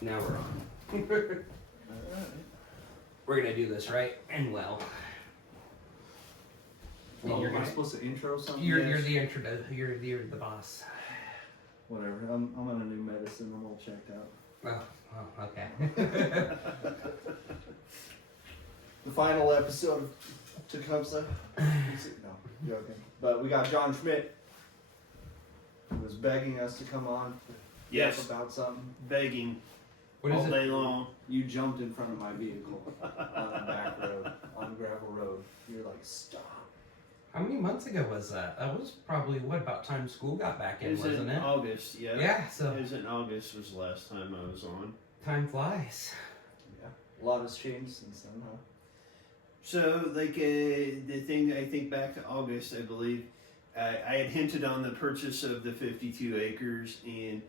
Now we're on. Alright. We're gonna do this right and well. And Oh, you're am I gonna, supposed to intro something? you're Yes. the you're the boss. Whatever. I'm on a new medicine. I'm all checked out. Oh, okay. The final episode of Tecumseh. No, joking. But we got John Schmidt, who was begging us to come on. Yes. About something. Begging What all is day it? long. You jumped in front of my vehicle on a back road, on gravel road. You're like, stop. How many months ago was that? That was probably about time school got back in, It was wasn't in it? August, yeah. Yeah, so It was in August was the last time I was on. time flies. Yeah. A lot has changed since then, huh? So, like, the thing I think back to August, I believe, I had hinted on the purchase of the 52 acres, and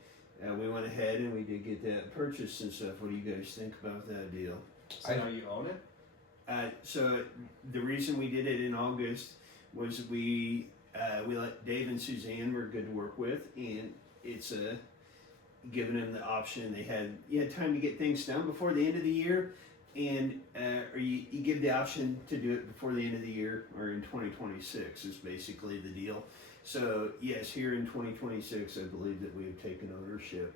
we went ahead and we did get that purchase and stuff. What do you guys think about that deal? So now you own it? So the reason we did it in August was we let Dave and Suzanne were good to work with, and it's giving them the option. You had time to get things done before the end of the year, and or you give the option to do it before the end of the year or in 2026 is basically the deal. So yes, here in 2026, I believe that we have taken ownership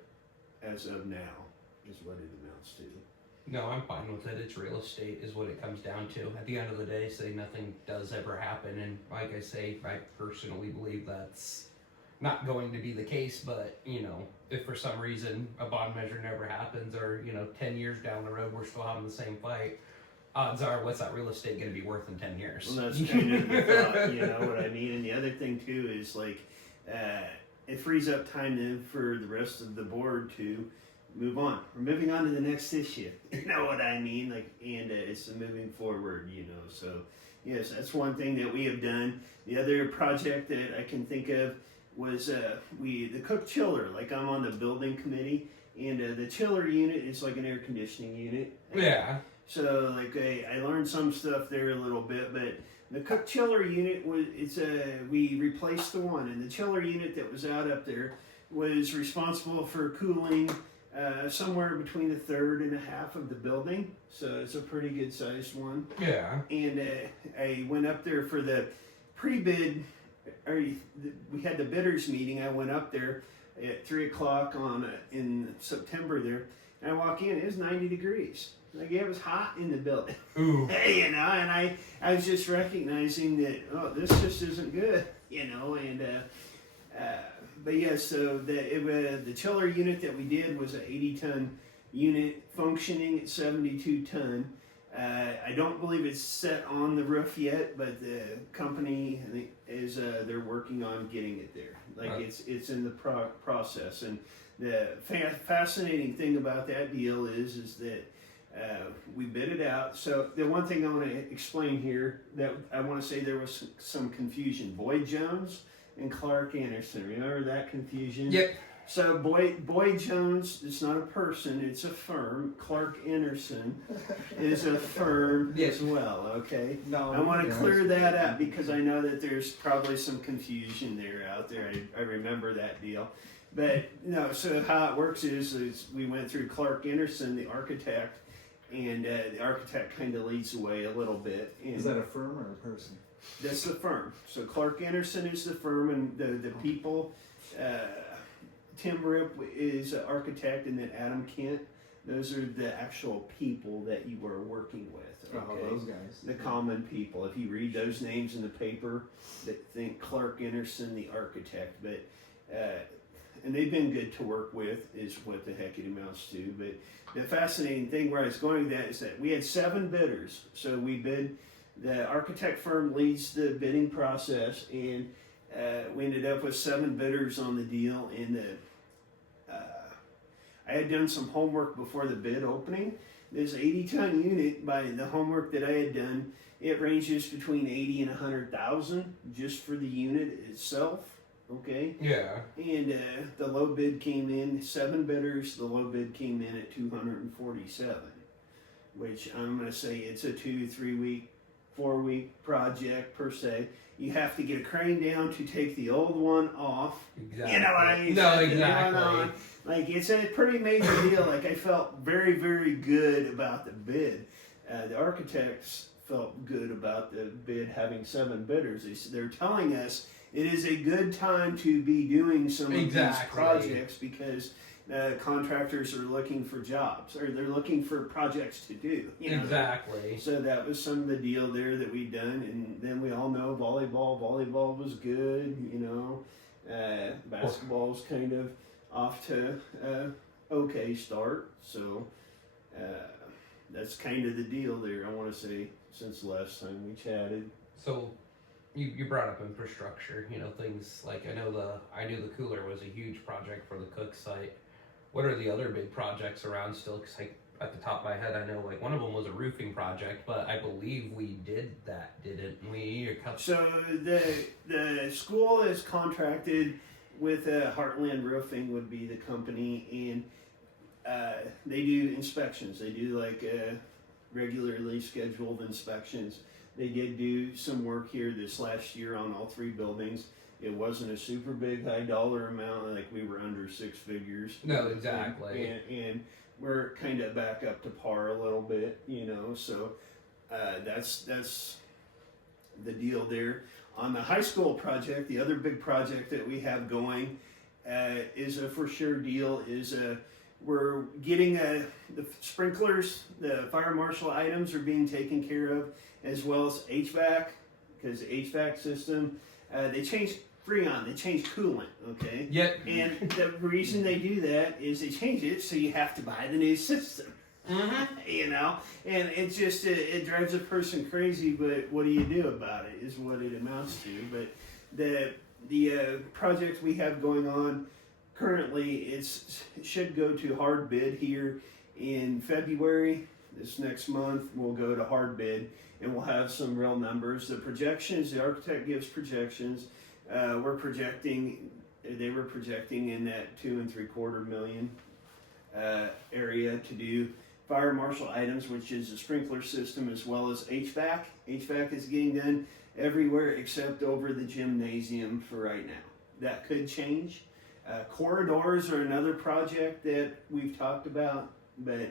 as of now is what it amounts to. No, I'm fine with it. It's real estate is what it comes down to. At the end of the day, say nothing does ever happen, and like I say, I personally believe that's not going to be the case, but, if for some reason a bond measure never happens or, 10 years down the road we're still having the same fight, odds are what's that real estate going to be worth in 10 years? Well, that's kind of the thought, you know what I mean? And the other thing, too, is like, it frees up time then for the rest of the board to move on. We're moving on to the next issue. You know what I mean? Like, and it's moving forward, So, yes, that's one thing that we have done. The other project that I can think of was the cook chiller. Like, I'm on the building committee, and the chiller unit is like an air conditioning unit. Yeah. So, like, I learned some stuff there a little bit, but the cook chiller unit we replaced the one, and the chiller unit that was out up there was responsible for cooling somewhere between a third and a half of the building. So it's a pretty good sized one. Yeah. And I went up there for the pre-bid. We had the bidders meeting. I went up there at 3:00 in September there, and I walk in. It was 90 degrees. Like, it was hot in the building. Ooh. And I was just recognizing that this just isn't good. And but yeah, so the chiller unit that we did was an 80-ton unit functioning at 72 ton. I don't believe it's set on the roof yet, but the company, I think, is they're working on getting it there. Like, it's in the process. And the fascinating thing about that deal is that we bid it out. So the one thing I want to explain here, that I want to say there was some confusion. Boyd Jones and Clark Anderson. Remember that confusion? Yep. So Boyd Jones is not a person, it's a firm. Clark Anderson is a firm as well, okay? No. I want to clear that up because I know that there's probably some confusion there out there. I remember that deal. But no, so how it works is we went through Clark Anderson, the architect, and the architect kind of leads the way a little bit. And Is that a firm or a person? that's the firm. So Clark Anderson is the firm, and the people, Tim Rip is an architect, and then Adam Kent. Those are the actual people that you are working with. Okay? Oh, those guys. The common people. If you read those names in the paper, that think Clark Anderson, the architect. But and they've been good to work with, is what the heck it amounts to. But the fascinating thing where I was going with that is that we had 7 bidders. So we bid. The architect firm leads the bidding process, and we ended up with 7 bidders on the deal. And I had done some homework before the bid opening. This 80-ton unit, by the homework that I had done, it ranges between 80 and 100,000 just for the unit itself. Okay. Yeah. And the low bid came in, 7 bidders. The low bid came in at 247, which I'm going to say it's a 2-3 week, 4 week project per se. You have to get a crane down to take the old one off. Exactly. You know what I mean? No, Set the new one exactly. on. Like, it's a pretty major deal. Like, I felt very, very good about the bid. The architects felt good about the bid having 7 bidders. They're telling us it is a good time to be doing some of these projects because contractors are looking for jobs, or they're looking for projects to do. Exactly. So that was some of the deal there that we'd done, and then we all know volleyball. Volleyball was good, basketball's kind of off to okay start. So that's kind of the deal there. I want to say since the last time we chatted. So you brought up infrastructure, things like I knew the cooler was a huge project for the Cook site. What are the other big projects around still? Because at the top of my head, I know one of them was a roofing project, but I believe we did that, didn't we? So the school is contracted with Heartland Roofing would be the company, and they do inspections. They do regularly scheduled inspections. They did do some work here this last year on all 3 buildings. It wasn't a super big high dollar amount, like we were under 6 figures. No, exactly. And we're kind of back up to par a little bit, so that's the deal there. On the high school project, the other big project that we have going is a for sure deal is we're getting the sprinklers, the fire marshal items are being taken care of, as well as HVAC, because the HVAC system, they changed Freon, they changed coolant, okay? Yep. And the reason they do that is they change it so you have to buy the new system. Mm-hmm. And it just, it drives a person crazy, but what do you do about it is what it amounts to. But the project we have going on currently, it should go to hard bid here in February. This next month we'll go to hard bid and we'll have some real numbers. The projections, the architect gives projections. They were projecting in that $2 3/4 million area to do fire marshal items, which is a sprinkler system, as well as HVAC. HVAC is getting done everywhere except over the gymnasium for right now. That could change. Corridors are another project that we've talked about, but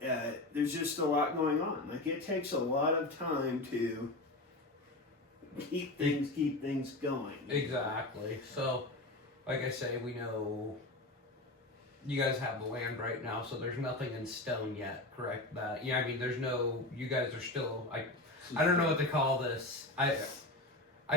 there's just a lot going on. Like, it takes a lot of time to keep things going. Exactly. So, like I say, we know you guys have the land right now, so there's nothing in stone yet, correct? There's no, you guys are still, I don't know what to call this. I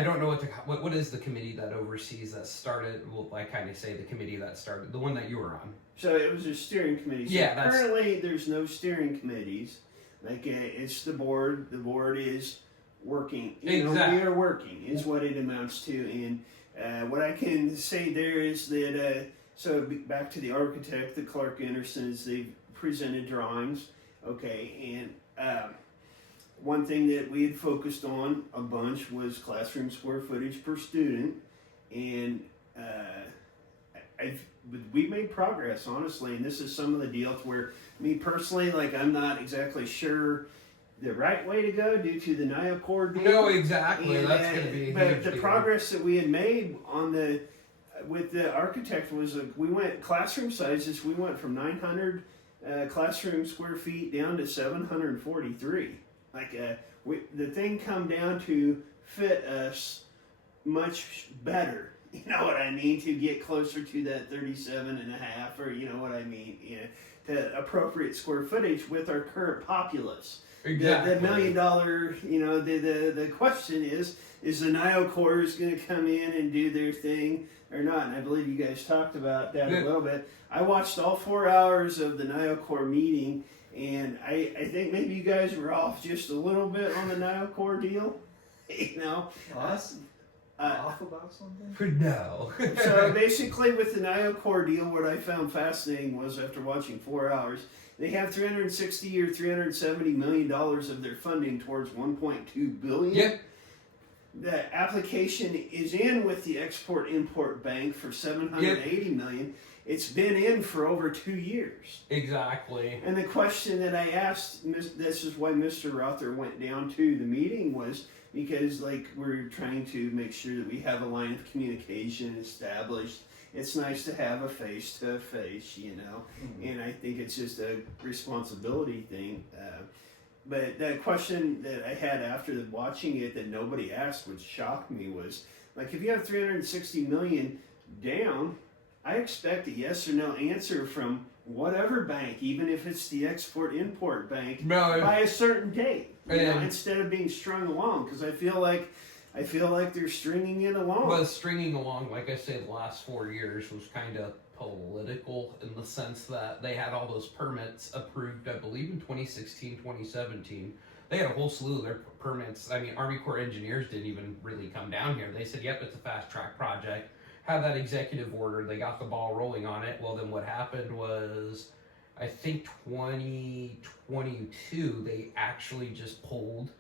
don't know what is the committee that oversees that started, well, I kind of say the committee that started, the one that you were on. So it was a steering committee. So currently there's no steering committees. It's the board. The board is working. Exactly. We are working is what it amounts to. And what I can say there is that, so back to the architect, the Clark Andersons, they've presented drawings. Okay. And one thing that we had focused on a bunch was classroom square footage per student. And we made progress, honestly, and this is some of the deals where me personally, I'm not exactly sure the right way to go due to the NIOCOR deal. No, exactly. And, that's going to be a but huge the deal. progress that we had made with the architect was we went classroom sizes. We went from 900 classroom square feet down to 743. The thing come down to fit us much better. You know what I mean? To get closer to that 37 and a half, or you know what I mean? To appropriate square footage with our current populace. Exactly. The $1 million, the question is the NIOCOR going to come in and do their thing or not? And I believe you guys talked about that a little bit. I watched all 4 hours of the NIOCOR meeting, and I think maybe you guys were off just a little bit on the NIOCOR deal. Us? Off about something? No. So basically with the NIOCOR deal, what I found fascinating was after watching 4 hours, they have $360 or $370 million of their funding towards $1.2 billion. Yep. The application is in with the Export-Import Bank for $780 million. It's been in for over 2 years. Exactly. And the question that I asked, this is why Mr. Rother went down to the meeting, was because we're trying to make sure that we have a line of communication established it's nice to have a face to face, you know. Mhm. And I think it's just a responsibility thing. But that question that I had after watching it that nobody asked, which shocked me, was like, if you have 360 million down, I expect a yes or no answer from whatever bank, even if it's the Export-Import Bank, No, by a certain date, you know, And- instead of being strung along. Because I feel like they're stringing it along. but stringing along, like I say, the last 4 years was kind of political in the sense that they had all those permits approved, I believe, in 2016, 2017. They had a whole slew of their permits. I mean, Army Corps of Engineers didn't even really come down here. They said, yep, it's a fast track project. Had that executive order. They got the ball rolling on it. Well, then what happened was, I think 2022, they actually just pulled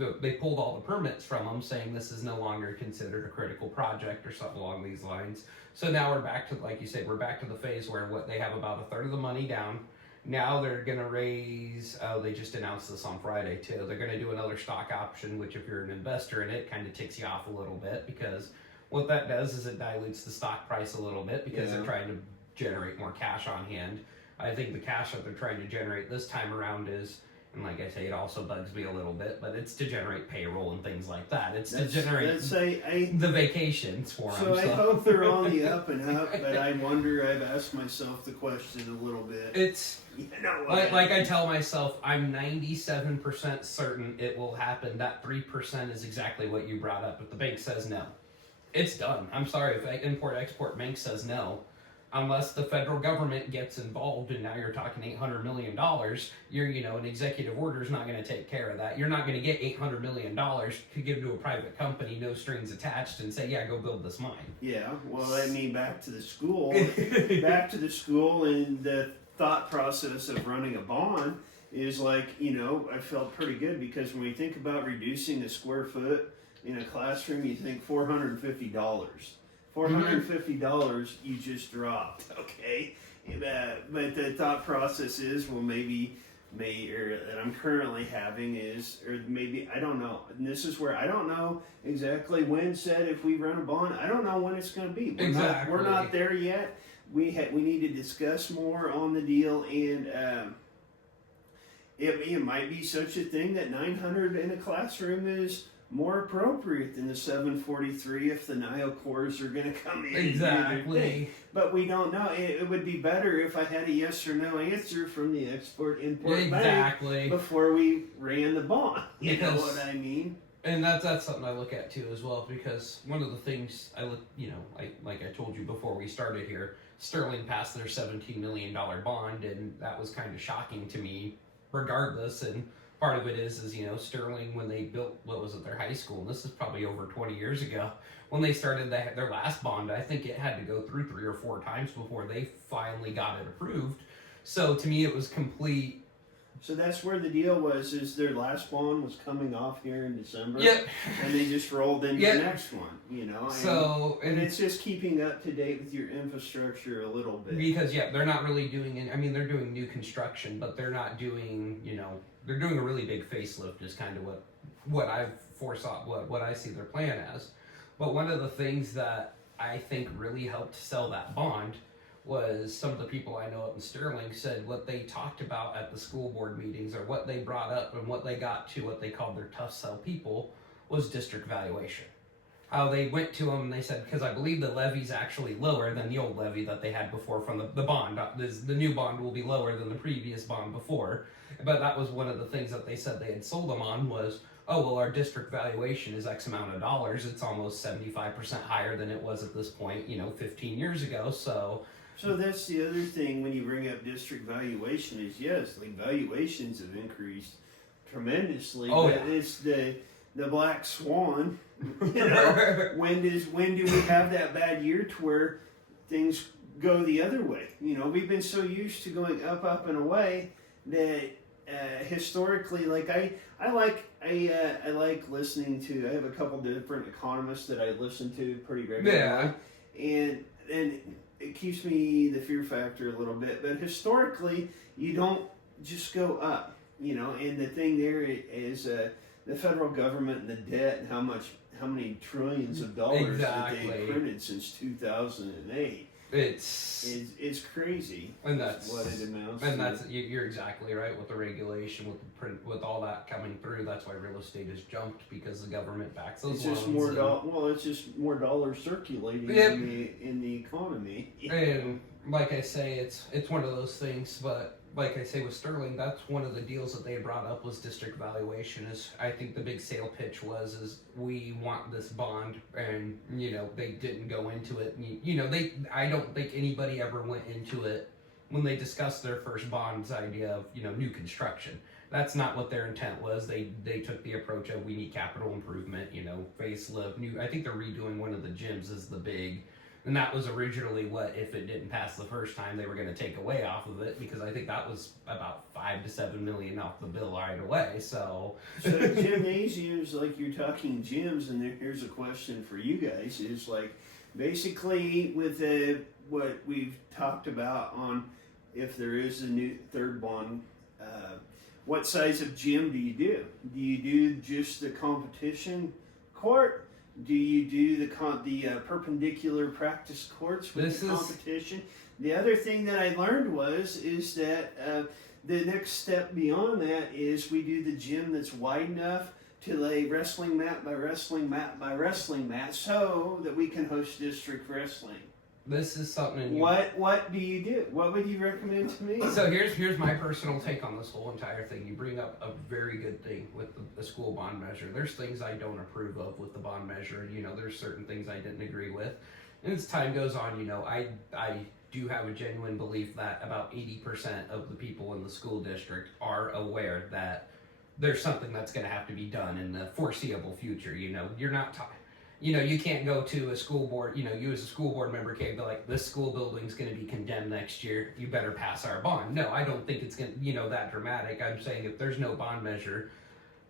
all the permits from them, saying this is no longer considered a critical project or something along these lines. So now we're back to, like you said, we're back to the phase where what they have about a third of the money down. Now they're gonna raise. Oh, they just announced this on Friday too. They're gonna do another stock option, which if you're an investor in it, kind of ticks you off a little bit, because what that does is it dilutes the stock price a little bit because Yeah. they're trying to generate more cash on hand. I think the cash that they're trying to generate this time around is, and like I say, it also bugs me a little bit, but it's to generate payroll and things like that. It's to generate the vacations for So them. I hope they're on the up and up, but I wonder, I've asked myself the question a little bit. It's You know, like I tell myself, I'm 97% certain it will happen. That 3% is exactly what you brought up. If the bank says no, it's done. I'm sorry, if Import-Export Bank says no, unless the federal government gets involved, and now you're talking $800 million, an executive order is not going to take care of that. You're not going to get $800 million to give to a private company, no strings attached, and say, yeah, go build this mine. Yeah, well, I mean, back to the school, and the thought process of running a bond is like, I felt pretty good, because when we think about reducing a square foot in a classroom, you think $450. $450 you just dropped, okay? But the thought process is, well, that I'm currently having is, or maybe, I don't know. And this is where I don't know exactly when said if we run a bond, I don't know when it's going to be. We're not there yet. We need to discuss more on the deal, and it might be such a thing that 900 in a classroom is more appropriate than the 743 if the NIO cores are going to come in. Exactly. But we don't know. It would be better if I had a yes or no answer from the Export-Import Bank Exactly. before we ran the bond. You know Because- what I mean? And that's something I look at too as well, because one of the things I look, like I told you before we started here, Sterling passed their $17 million bond, and that was kind of shocking to me regardless. And part of it is Sterling, when they built, their high school, and this is probably over 20 years ago, when they started their last bond, I think it had to go through 3 or 4 times before they finally got it approved. So to me, it was complete. So that's where the deal was, is their last bond was coming off here in December. Yep. And they just rolled into Yep. the next one, And, So, and it's just keeping up to date with your infrastructure a little bit. because they're not really doing it. I mean, they're doing new construction, but they're not doing, they're doing a really big facelift is kind of what I've foresaw, what I see their plan as. But one of the things that I think really helped sell that bond was some of the people I know up in Sterling said what they talked about at the school board meetings, or what they brought up and what they got to, what they called their tough sell people, was district valuation. How they went to them and they said, because I believe the levy's actually lower than the old levy that they had before from the bond. The new bond will be lower than the previous bond before. But that was one of the things that they said they had sold them on was, oh, well, our district valuation is X amount of dollars. It's almost 75% higher than it was at this point, 15 years ago. So that's the other thing when you bring up district valuation is, yes, like valuations have increased tremendously. Oh, but yeah. it's the black swan. When do we have that bad year to where things go the other way? We've been so used to going up and away that historically, like I like listening to. I have a couple different economists that I listen to pretty regularly, and it keeps me the fear factor a little bit. But historically, you don't just go up, And the thing there is the federal government and the debt and how much how many trillions of dollars that Exactly. they printed since 2008. It's It's crazy. and that's what it amounts and to. that's you're exactly right with the regulation, with the print, with all that coming through. That's why real estate has jumped, because the government backs those It's just loans. more and- it's just more dollars circulating Yep. in the economy. And like I say, it's one of those things. But like I say with Sterling, that's one of the deals that they brought up was district valuation. Is I think the big sale pitch is we want this bond, and they didn't go into it. And, I don't think anybody ever went into it when they discussed their first bonds idea of new construction. That's not what their intent was. They took the approach of we need capital improvement, facelift, new. I think they're redoing one of the gyms is the big. And that was originally what, if it didn't pass the first time, they were going to take away off of it, because I think that was about $5 to $7 million off the bill right away. So Gymnasiums, like you're talking gyms, and here's a question for you guys: is like basically with what we've talked about on if there is a new third bond. What size of gym do you do? Do you do just the competition court? Do you do the perpendicular practice courts with the competition? The other thing that I learned is that the next step beyond that is we do the gym that's wide enough to lay wrestling mat by wrestling mat by wrestling mat, so that we can host district wrestling. this is something. What do you do? What would you recommend to me? So here's my personal take on this whole entire thing. You bring up a very good thing with the school bond measure. There's things I don't approve of with the bond measure. There's certain things I didn't agree with. And as time goes on, I do have a genuine belief that about 80% of the people in the school district are aware that there's something that's going to have to be done in the foreseeable future. You're not talking. You can't go to a school board, you as a school board member can't be like, this school building's going to be condemned next year, you better pass our bond. No, I don't think it's going to, that dramatic. I'm saying if there's no bond measure,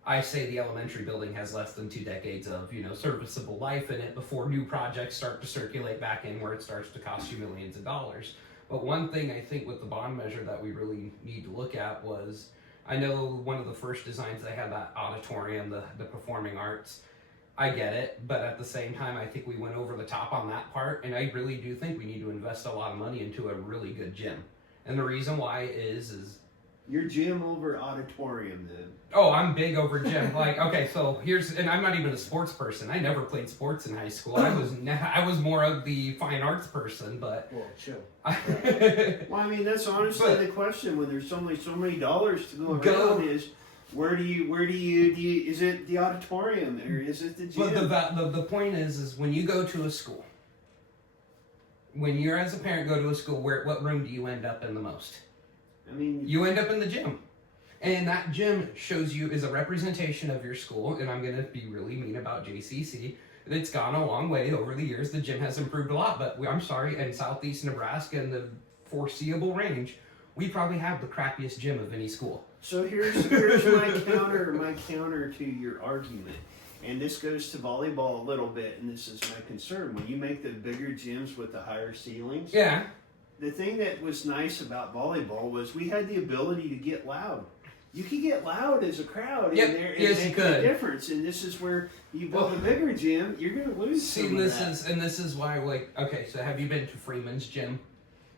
I say the elementary building has less than 2 decades of, serviceable life in it before new projects start to circulate back in where it starts to cost you millions of dollars. But one thing I think with the bond measure that we really need to look at was, I know one of the first designs they had, that auditorium, the performing arts, I get it, but at the same time, I think we went over the top on that part, and I really do think we need to invest a lot of money into a really good gym. And the reason why is Your gym over auditorium, then. oh, I'm big over gym. Like, okay, so and I'm not even a sports person. I never played sports in high school. I was more of the fine arts person, but. Well, chill. Well, I mean, that's honestly the question when there's only so many dollars to go around is where do you is it the auditorium or is it the gym? But the point is when you go to a school, when you're as a parent go to a school, what room do you end up in the most? I mean, you end up in the gym. And that gym shows you is a representation of your school, and I'm going to be really mean about JCC. It's gone a long way over the years. The gym has improved a lot, but I'm sorry, in southeast Nebraska, in the foreseeable range, we probably have the crappiest gym of any school. So here's my counter to your argument. And this goes to volleyball a little bit, and this is my concern. When you make the bigger gyms with the higher ceilings, Yeah. the thing that was nice about volleyball was we had the ability to get loud. You could get loud as a crowd Yep. in there and Yes, you make could. a difference. And this is where you build a bigger gym, you're going to lose See, some of that. this is why, like, okay, so have you been to Freeman's gym?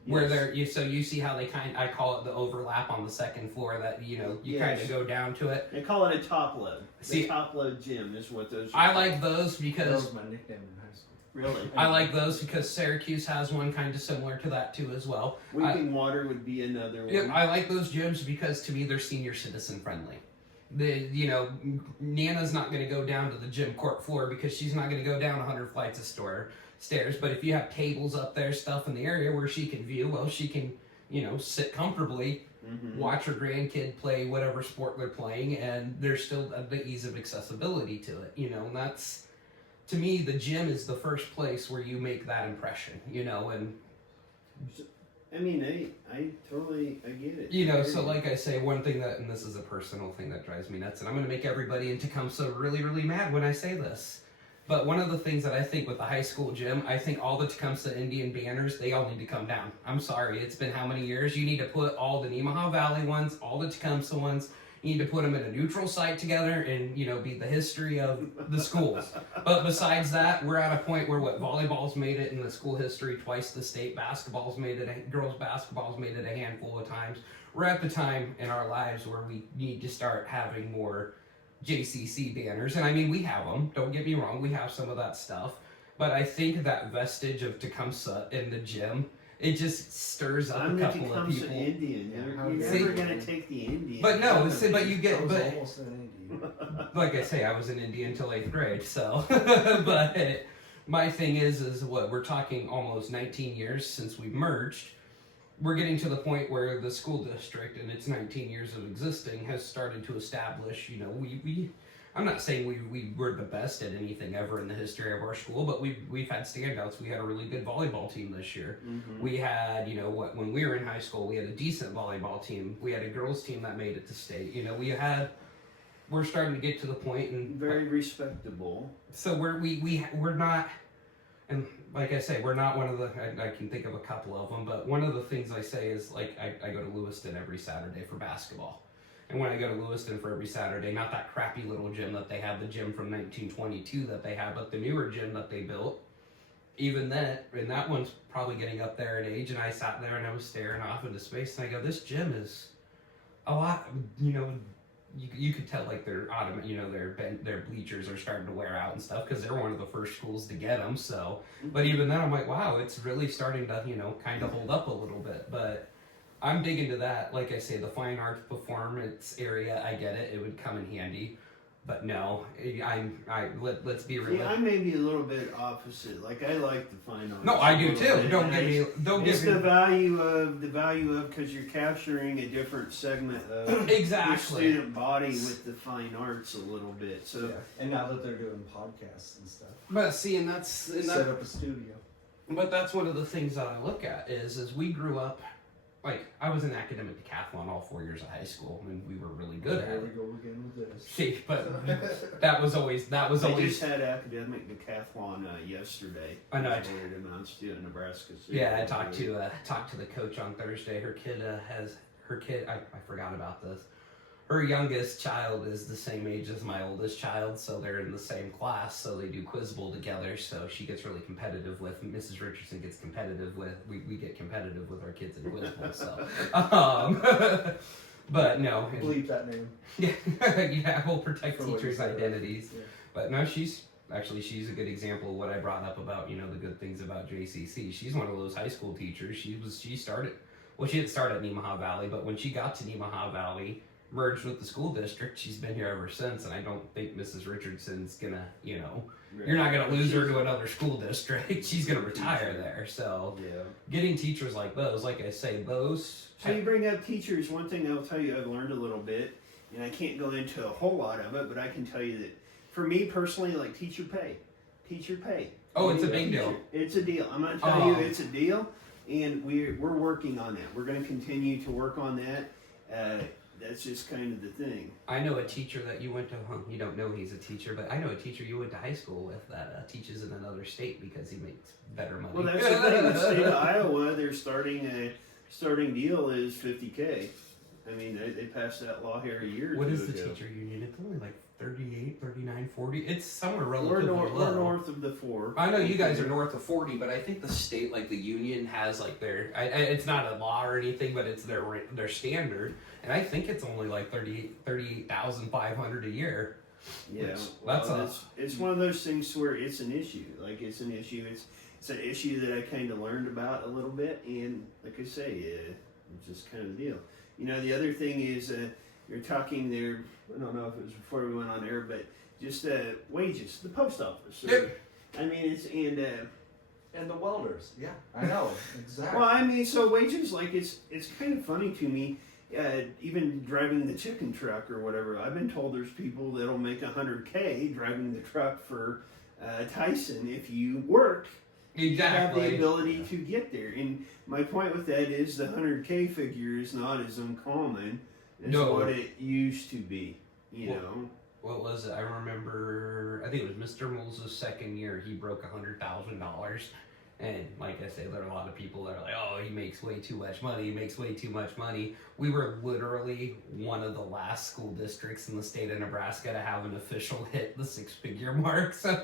Where Yes. you see how they I call it the overlap on the second floor that, you kind of go down to it. They call it a top load. See- The top load gym is what those are I called. like those That because was my nickname in high school. Really? I like those because Syracuse has one kind of similar to that too as well. Weeping Water would be another one. Yeah, I like those gyms because to me they're senior citizen friendly. Nana's not going to go down to the gym court floor because she's not going to go down 100 flights of stairs. But if you have tables up there, stuff in the area where she can view, well, she can, sit comfortably, watch her grandkid play whatever sport they're playing, and there's still the ease of accessibility to it. And that's, to me, the gym is the first place where you make that impression. And I mean, I totally get it. so like I say, one thing and this is a personal thing that drives me nuts, and I'm going to make everybody in Tecumseh really, really mad when I say this. But one of the things that I think with the high school gym, I think all the Tecumseh Indian banners, they all need to come down. I'm sorry, it's been how many years? You need to put all the Nemaha Valley ones, all the Tecumseh ones, You need to put them in a neutral site together and, you know, be the history of the schools. But besides that, we're at a point where volleyball's made it in the school history twice the state, basketball's made it, girls basketball's made it a handful of times. We're at the time in our lives where we need to start having more JCC banners. And I mean, we have them, don't get me wrong, we have some of that stuff. But I think that vestige of Tecumseh in the gym, it just stirs up I'm a the couple of Tecumseh people. Indian. Yeah, You're see- never gonna take the Indian. But no, but you I get, was but almost an Indian. like I say, I was in India until 8th grade, so. But my thing is what, we're talking almost 19 years since we merged. We're getting to the point where the school district, in its 19 years of existing, has started to establish, you know, I'm not saying we were the best at anything ever in the history of our school, but we've had standouts. We had a really good volleyball team this year. Mhm. We had, you know, when we were in high school, we had a decent volleyball team. We had a girls team that made it to state. You know, we're starting to get to the point, and Very respectable. so we're not, and like I say, we're not one of the. I can think of a couple of them, but one of the things I say is like I go to Lewiston every Saturday for basketball. And when I go to Lewiston for every Saturday, not that crappy little gym that they had, the gym from 1922 that they had, but the newer gym that they built, even that, and that one's probably getting up there in age, and I sat there and I was staring off into space, and I go, this gym is a lot, you know, you could tell like their their bleachers are starting to wear out and stuff, because they're one of the first schools to get them, so, but even then I'm like, wow, it's really starting to, you know, kind of hold up a little bit, but I'm digging to that. Like I say, the fine arts performance area, I get it. It would come in handy. But no, let's be real. Yeah, I may be a little bit opposite. Like I like the fine arts. No, I a do little too. bit. Don't And get me. Don't It's get the me. value of because you're capturing a different segment of your Exactly. student body with the fine arts a little bit. So Yeah. And now that they're doing podcasts and stuff, But see, and set up a studio. but that's one of the things that I look at is we grew up. Like, I was in academic decathlon all 4 years of high school, and we were really good at There we it. go again with this. See, but that was always I just had academic decathlon yesterday. I know. That's what it amounts to in Nebraska City. Yeah, I talked to the coach on Thursday. Her kid I forgot about this. Her youngest child is the same age as my oldest child, so they're in the same class, so they do Quiz Bowl together, so she gets really competitive with, Mrs. Richardson gets competitive with, we get competitive with our kids in Quiz Bowl, so, but no. Bleep that name. Yeah, we'll protect For what you teachers' said. identities. Yeah. But no, she's a good example of what I brought up about, you know, the good things about JCC. She's one of those high school teachers. She didn't start at Nemaha Valley, but when she got to Nemaha Valley, merged with the school district, she's been here ever since, and I don't think Mrs. Richardson's gonna, you know, you're not gonna lose her to another school district. She's gonna retire there. So Yeah. getting teachers like those, like I say, those. So you bring up teachers. One thing I'll tell you, I've learned a little bit, and I can't go into a whole lot of it, but I can tell you that for me personally, like teacher pay. Oh, it's a Teacher. big deal. It's a deal. I'm gonna tell you, it's a deal, and we're working on that. We're gonna continue to work on that. That's just kind of the thing. I know a teacher that you went to, you don't know he's a teacher, but I know a teacher you went to high school with that teaches in another state because he makes better money. Well, that's the thing. The state of Iowa, their starting deal is $50K. I mean, they passed that law here a year or What two is the ago. teacher union? It's only like 38, 39, 40. It's somewhere We're relatively north, low. we're north of the 4. I know you guys are north of 40, but I think the state, like the union, has like it's not a law or anything, but it's their standard, and I think it's only like 38,500 a year. Yeah, Which, well, it's one of those things where it's an issue. Like it's an issue. It's an issue that I kind of learned about a little bit, and like I say, it's just kind of the deal. You know, the other thing is you're talking there. I don't know if it was before we went on air, but just wages. The post office. Yep. I mean, it's And the welders. Yeah, I know. Exactly. well, I mean, so wages, like it's kind of funny to me. Even driving the chicken truck or whatever, I've been told there's people that'll make $100K driving the truck for Tyson if you work. Have Exactly. the ability to get there. And my point with that is the 100K figure is not as uncommon as No. what it used to be. You Well, know. What was it? I remember. I think it was Mr. Moles' second year. He broke $100,000, And like I say, there are a lot of people that are like, oh, he makes way too much money. He makes way too much money. We were literally one of the last school districts in the state of Nebraska to have an official hit the 6-figure mark. So,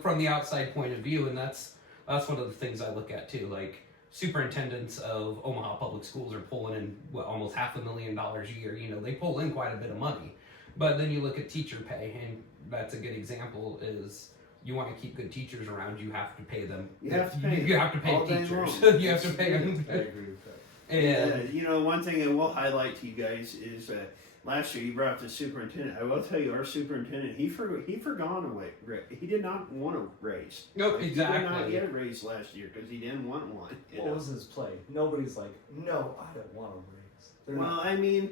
from the outside point of view, and that's one of the things I look at too. Like, superintendents of Omaha Public Schools are pulling in almost $500,000 a year. They pull in quite a bit of money. But then you look at teacher pay, and that's a good example. Is you want to keep good teachers around, you have to pay them. You have to pay them. You have to pay All day teachers. long. You have to pay them. I agree with that. And one thing I will highlight to you guys is last year you brought up the superintendent. I will tell you, our superintendent, he forgone a way. He did not want a raise. nope, He did not exactly. get a raise last year because he didn't want one. What was his play? Nobody's like, no, I don't want a raise. They're Well, not. I mean,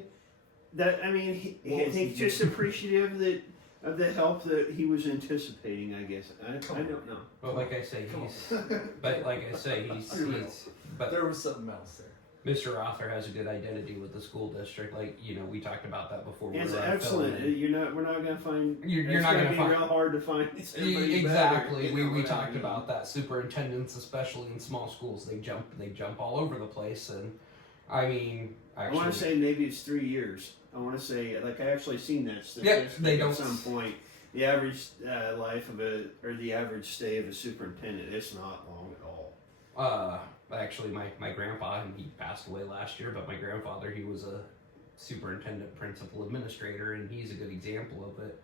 I What was think he just doing? appreciative of the help that he was anticipating. I guess I don't know. But like I say, Come he's. But like I say, he's. But There was something else there. Mr. Rother has a good identity with the school district. Like, we talked about that before. It's were excellent. filming. We're not gonna find. You're it's not gonna gonna be find. real hard to find. somebody Exactly. better, We what I talked mean. about that. Superintendents, especially in small schools, they jump all over the place. And I mean, I actually, want to say maybe it's 3 years. I want to say I actually seen that Yep, statistic they at don't- some point. The average life of the average stay of a superintendent, it's not long at all. actually, my grandpa, and he passed away last year, but my grandfather, he was a superintendent, principal, administrator, and he's a good example of it.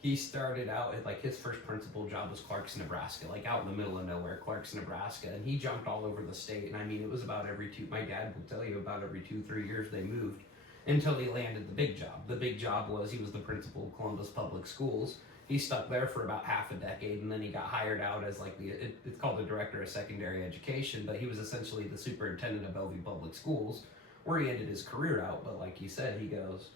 He started out at, like, his first principal job was Clarkson, Nebraska, like out in the middle of nowhere, Clarkson, Nebraska, and he jumped all over the state. And I mean, it was about my dad will tell you, about every 2-3 years they moved until he landed the big job. The big job was he was the principal of Columbus Public Schools. He stuck there for about half a decade, and then he got hired out as like it's called the director of secondary education, but he was essentially the superintendent of Bellevue Public Schools, where he ended his career out. But like he said, he goes,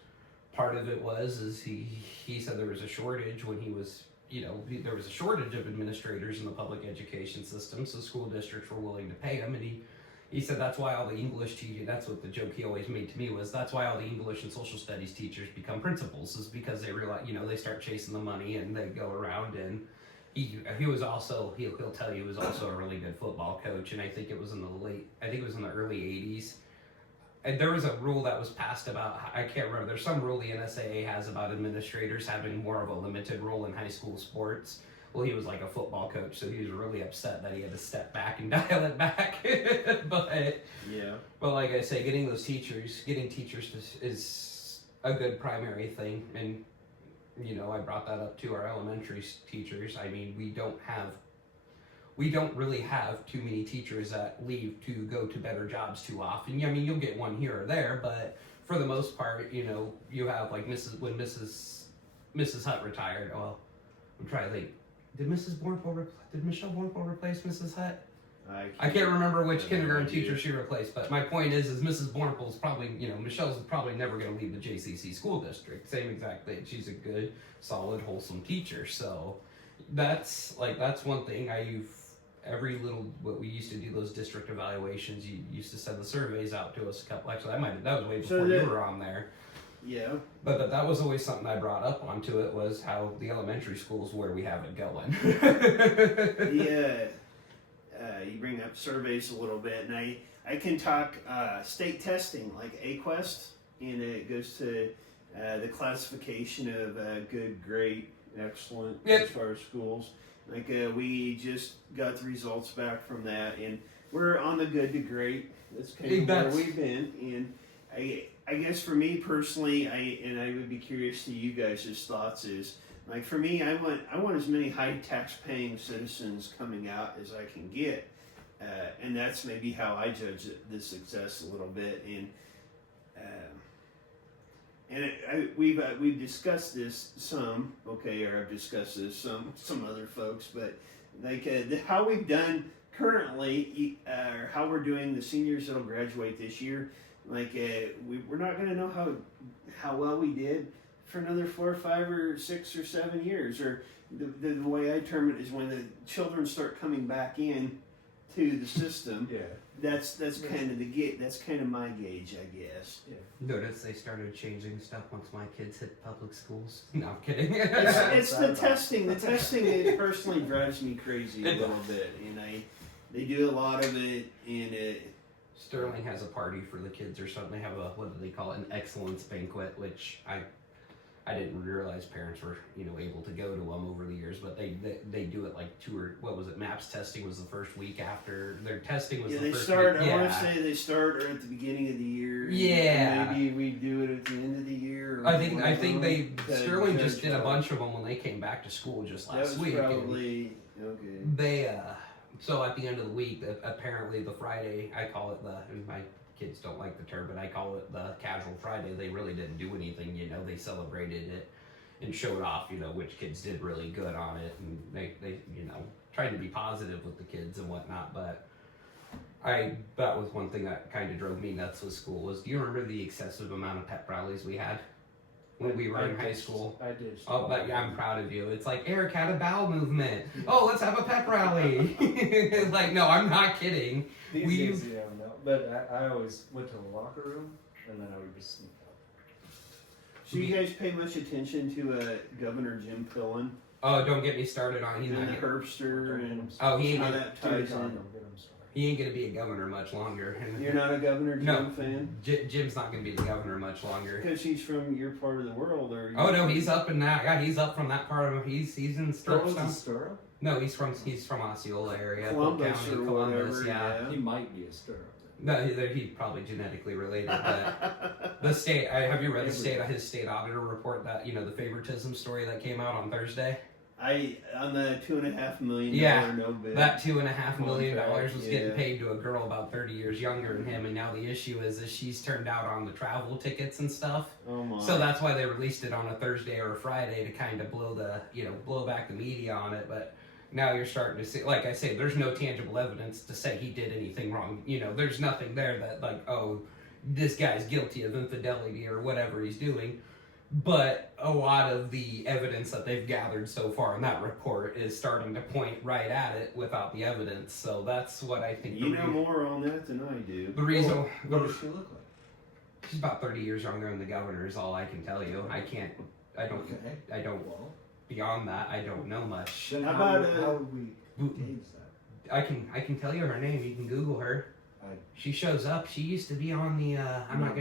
part of it is he said there was a shortage when he was, there was a shortage of administrators in the public education system, so school districts were willing to pay him, and he said that's why all the English teachers, that's what the joke he always made to me was, that's why all the English and social studies teachers become principals, is because they realize, they start chasing the money and they go around. And he was also, he'll tell you, he was also a really good football coach. And I think it was in the early 80s. And there was a rule that was passed about, I can't remember, there's some rule the NSAA has about administrators having more of a limited role in high school sports. Well, he was like a football coach, so he was really upset that he had to step back and dial it back. But like I say, getting teachers is a good primary thing. And, I brought that up to our elementary teachers. I mean, we don't really have too many teachers that leave to go to better jobs too often. I mean, you'll get one here or there, but for the most part, you have like Mrs. Hutt retired. Well, I'm trying to think. Did Michelle Bornpool replace Mrs. Hutt? I can't remember which kindergarten teacher she replaced, but my point is Mrs. Bornpool's probably, Michelle's probably never going to leave the JCC school district. Same exact thing. She's a good, solid, wholesome teacher. So that's one thing what we used to do, those district evaluations, you used to send the surveys out to us that was way before you were on there. Yeah. But that was always something I brought up onto it, was how the elementary schools where we have it going. Yeah. You bring up surveys a little bit, and I can talk state testing, like AQuest, and it goes to the classification of good, great, excellent, Yep. as far as schools. Like we just got the results back from that, and we're on the good to great. That's kind of where we've been. And I guess for me personally, I would be curious to you guys' thoughts is, like for me, I want as many high tax paying citizens coming out as I can get, and that's maybe how I judge the success a little bit. And we've discussed this some, okay, or I've discussed this some other folks, but like how we've done currently, or how we're doing the seniors that'll graduate this year. Like we're not going to know how well we did for another 4 or 5 or 6 or 7 years. Or the way I term it is when the children start coming back in to the system. Yeah. That's kind of that's kind of my gauge, I guess. Yeah. Notice they started changing stuff once my kids hit public schools. No, I'm kidding. It's the testing. The testing, it personally drives me crazy a little bit, and they do a lot of it, and Sterling has a party for the kids or something. They have a, what do they call it, an excellence banquet, which I didn't realize parents were, able to go to them over the years, but they do it like what was it, MAPS testing was the first week after, their testing was yeah, the they first start. week. I want to say they start at the beginning of the year. Yeah. Maybe we do it at the end of the year. Or I think they, to Sterling just judge did a how- bunch of them when they came back to school just That last was week. and probably okay. They, so at the end of the week, apparently the Friday, I call it and my kids don't like the term, but I call it the casual Friday. They really didn't do anything, they celebrated it and showed off, which kids did really good on it, and they tried to be positive with the kids and whatnot, but that was one thing that kind of drove me nuts with school was, do you remember the excessive amount of pep rallies we had when we were in high school? I did. Oh, but yeah, I'm proud of you. It's like, Eric had a bowel movement. Oh, let's have a pep rally. It's like, no, I'm not kidding. These we- days, yeah, no. But I always went to the locker room, and then I would just sneak out. So you guys pay much attention to Governor Jim Pillen Oh, don't get me started on he's and not the gonna, Herbster and oh he how ain't, that Dear ties God, in? don't get 'em started. he ain't gonna be a governor much longer. You're not a Governor Jim No. fan Jim's not gonna be the governor much longer. because he's from your part of the world, or Oh no, he's up in that. Yeah, he's up from that part of. He's in What Stirrup was the Stone. stirrup? No, he's from Osceola area, Columbus Polk County, or Columbus. whatever. Yeah. He might be a stirrup. No, he's probably genetically related, but the state. Have you read his state auditor report that the favoritism story that came out on Thursday? On the $2.5 million Yeah, no bid. That $2.5 million Contract, was yeah. getting paid to a girl about 30 years younger than him, and now the issue is she's turned out on the travel tickets and stuff. Oh my. So that's why they released it on a Thursday or a Friday to kind of blow back the media on it. But now you're starting to see, like I say, there's no tangible evidence to say he did anything wrong. There's nothing there that like, oh, this guy's guilty of infidelity or whatever he's doing. But a lot of the evidence that they've gathered so far in that report is starting to point right at it without the evidence. So that's what I think. You know more on that than I do. The reason. What does she look like? She's about 30 years younger than the governor is all I can tell you. I don't Well, beyond that, I don't know much. then How how, about, how would we gauge that? I can tell you her name. You can Google her. She shows up. She used to be on the. I'm not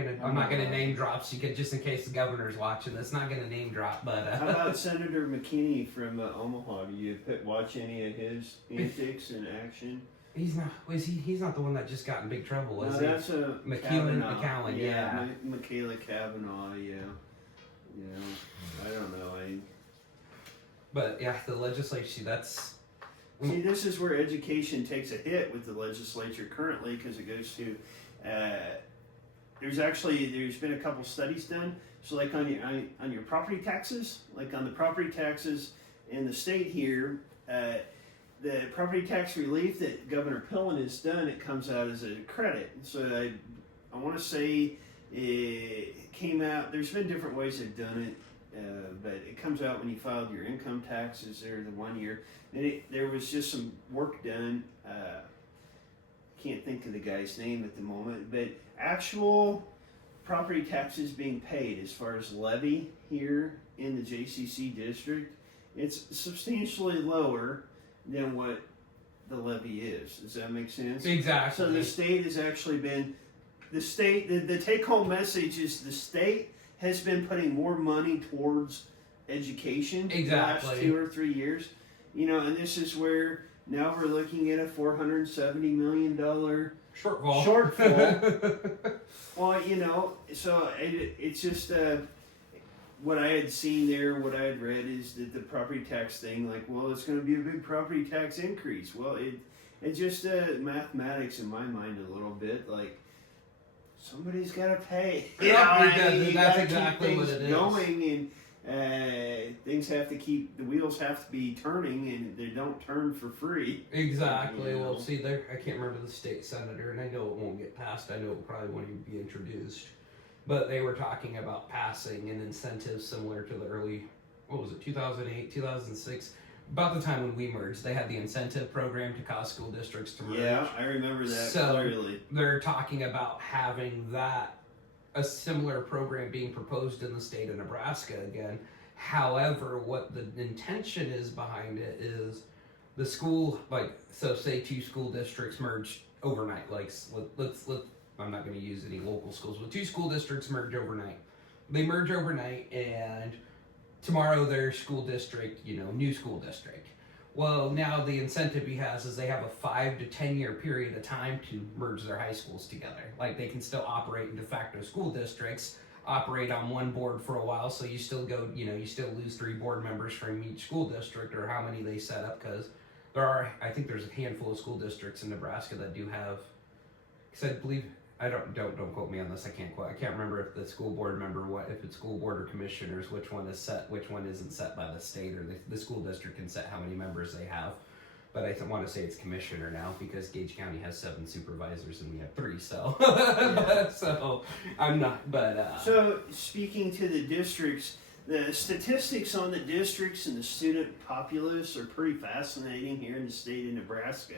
gonna name drop. She could, just in case the governor's watching. That's not gonna name drop, but. How about Senator McKinney from Omaha? Do you watch any of his antics in action? He's not. He's not the one that just got in big trouble, No, is he? that's a McCowan, yeah. Michaela Kavanaugh, yeah. I don't know. But yeah, the legislature. That's. See, this is where education takes a hit with the legislature currently because it goes to. There's been a couple studies done. So, like on your property taxes, like on the property taxes in the state here, the property tax relief that Governor Pillen has done, it comes out as a credit. So I want to say it came out. There's been different ways they've done it. But it comes out when you filed your income taxes there the 1 year. And there was just some work done. Can't think of the guy's name at the moment, but actual property taxes being paid as far as levy here in the JCC district, it's substantially lower than what the levy is. Does that make sense? Exactly. So the state has actually been, the take-home message is the state has been putting more money towards education the last Exactly. 2 or 3 years. And this is where now we're looking at a $470 million Shortfall. shortfall. Well, so it's just what I had seen there, what I had read is that the property tax thing, like, well, it's going to be a big property tax increase. Well, it just mathematics in my mind a little bit, like, somebody's got to pay. Yeah, You that's gotta exactly keep what things it is. going, and things have to the wheels have to be turning, and they don't turn for free. Exactly. You know. Well, see, I can't remember the state senator, and I know it won't get passed. I know it probably won't even be introduced. But they were talking about passing an incentive similar to the early, 2008, 2006. About the time when we merged, they had the incentive program to cause school districts to merge. Yeah, I remember that So- clearly. They're talking about having a similar program being proposed in the state of Nebraska again. However, what the intention is behind it is the school, like, so say 2 school districts merged overnight. Like, let's I'm not going to use any local schools, but 2 school districts merge overnight. They merge overnight, and tomorrow their school district, new school district. Well, now the incentive he has is they have a 5 to 10 year period of time to merge their high schools together. Like, they can still operate in de facto school districts, operate on one board for a while, so you still go, you still lose 3 board members from each school district, or how many they set up, because I think there's a handful of school districts in Nebraska that do have, because I believe, don't quote me on this, I can't remember if the school board member, if it's school board or commissioners, which one is set, which one isn't set by the state, or the school district can set how many members they have. But I want to say it's commissioner now, because Gage County has 7 supervisors and we have 3, so. So, I'm not, but. So, speaking to the districts, the statistics on the districts and the student populace are pretty fascinating here in the state of Nebraska.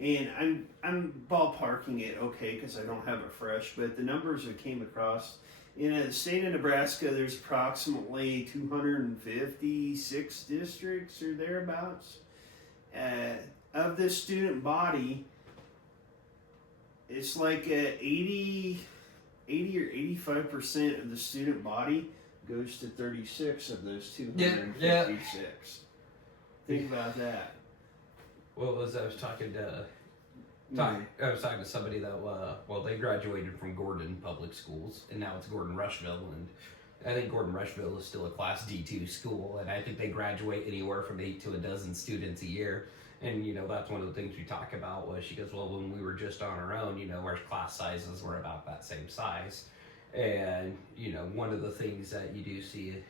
And I'm ballparking it, okay, because I don't have it fresh, but the numbers I came across, in the state of Nebraska, there's approximately 256 districts or thereabouts. Of this student body, it's like 80 or 85% of the student body goes to 36 of those 256. Yeah. Think about that. I was talking to somebody that they graduated from Gordon Public Schools, and now it's Gordon Rushville, and I think Gordon Rushville is still a Class D2 school, and I think they graduate anywhere from 8 to a dozen students a year. And that's one of the things we talk about. Was she goes, well, when we were just on our own, our class sizes were about that same size, and one of the things that you do see,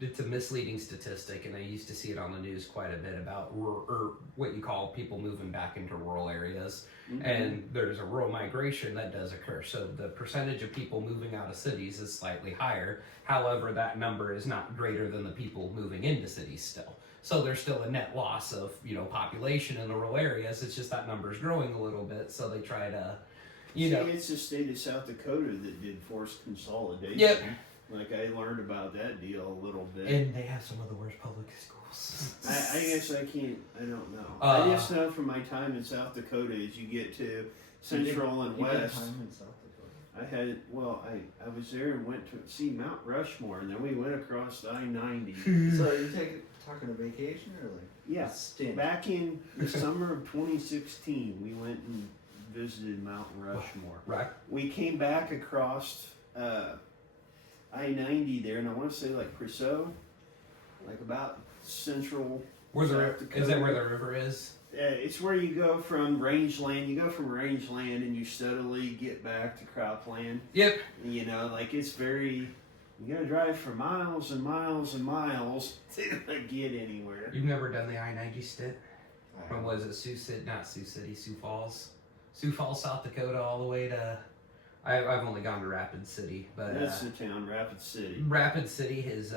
it's a misleading statistic, and I used to see it on the news quite a bit about what you call people moving back into rural areas. Mm-hmm. And there's a rural migration that does occur. So the percentage of people moving out of cities is slightly higher. However, that number is not greater than the people moving into cities still. So there's still a net loss of, population in the rural areas. It's just that number's growing a little bit, so they try to, it's the state of South Dakota that did forced consolidation. Yep. Like, I learned about that deal a little bit. And they have some of the worst public schools. I guess I don't know. I just know from my time in South Dakota, as you get to Central and West. Time in South Dakota. I was there and went to see Mount Rushmore, and then we went across I-90. So you're talking a vacation or like? Yeah, a stint? back in the summer of 2016, we went and visited Mount Rushmore. Right. We came back across I-90 there, and I want to say like Preseau, like about central. Is that where the river is? It's where you go from rangeland. You go from rangeland and you steadily get back to cropland. Yep. It's very. You gotta drive for miles and miles and miles to get anywhere. You've never done the I-90 stint? From was it Sioux Falls? Sioux Falls, South Dakota, all the way to. I've only gone to Rapid City, but that's the town, Rapid City. Rapid City is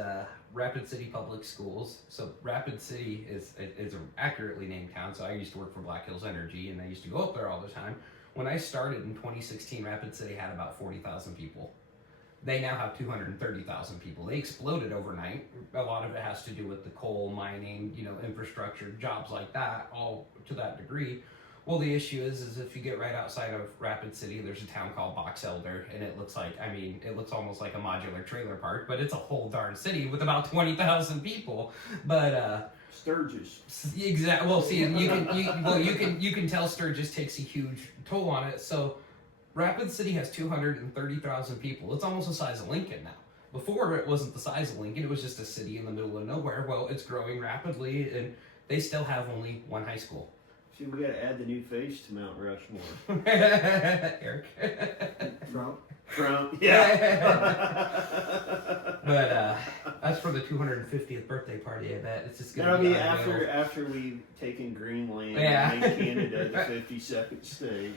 Rapid City Public Schools. So Rapid City is an accurately named town. So I used to work for Black Hills Energy, and I used to go up there all the time. When I started in 2016, Rapid City had about 40,000 people. They now have 230,000 people. They exploded overnight. A lot of it has to do with the coal mining, infrastructure, jobs like that, all to that degree. Well, the issue is if you get right outside of Rapid City, there's a town called Box Elder, and it looks almost like a modular trailer park, but it's a whole darn city with about 20,000 people. But Sturgis. Exactly. Well, see, you can tell Sturgis takes a huge toll on it. So Rapid City has 230,000 people. It's almost the size of Lincoln now. Before, it wasn't the size of Lincoln. It was just a city in the middle of nowhere. Well, it's growing rapidly, and they still have only one high school. See, we got to add the new face to Mount Rushmore. Eric. Trump. Yeah. But as for the 250th birthday party, I bet it's just gonna That'll be be after we've taken Greenland and made Canada the 52nd state.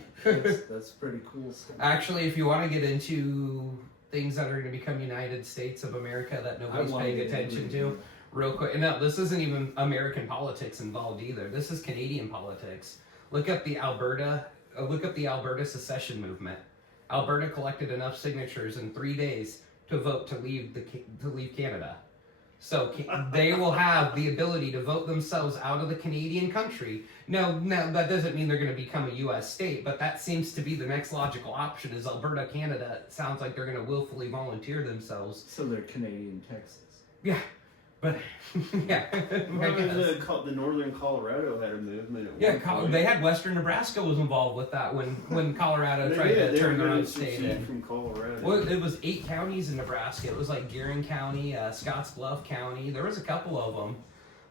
That's pretty cool stuff. Actually, if you want to get into things that are going to become United States of America that nobody's paying attention to, real quick. And no, this isn't even American politics involved either. This is Canadian politics. Look up the Alberta secession movement. Alberta collected enough signatures in 3 days to vote to leave Canada. So they will have the ability to vote themselves out of the Canadian country. No, that doesn't mean they're going to become a U.S. state, but that seems to be the next logical option. Is Alberta, Canada? It sounds like they're going to willfully volunteer themselves. So they're Canadian Texas. Yeah, but yeah, I guess. The Northern Colorado had a movement at Yeah, one point. they had Western Nebraska was involved with that when Colorado They tried did. to They turn were their own gonna state secede in. from Colorado. Well, it was 8 counties in Nebraska. It was like Gearing County, Scottsbluff County. There was a couple of them,